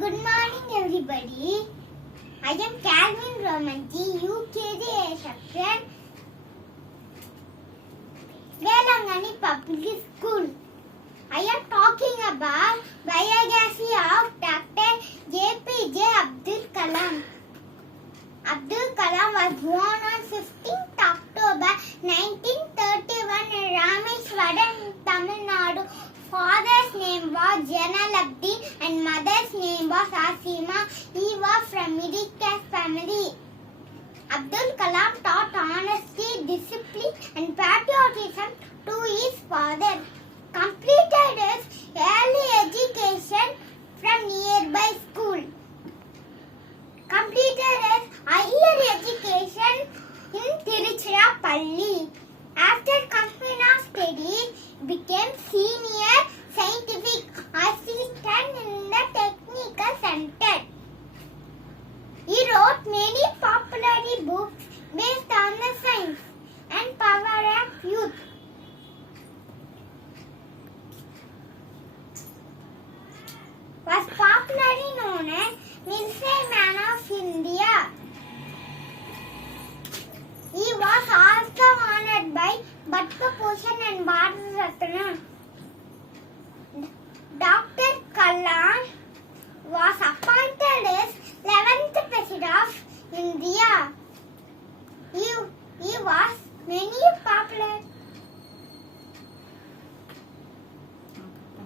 Good morning, everybody. I am Calvin Romanji, UKG section, Velangani Public School. I am talking about biography of Dr. JPJ Abdul Kalam. Abdul Kalam was born on 15th October 1931 in Rameswaram, Tamil Nadu. Father's name was Janalabdin and mother's name was Asima. He was from middle class family. Abdul Kalam taught honesty, discipline and patriotism to his father. Completed his early education from nearby school. Completed his higher education in Tiruchirappalli. After completion of studies, became senior scientific assistant in the technical center. He wrote many popular books based on the science and power of youth. Was popularly known as Military Man of India. He was also honored by Padma Bhushan and Bharat Ratna. Dr. Kalam was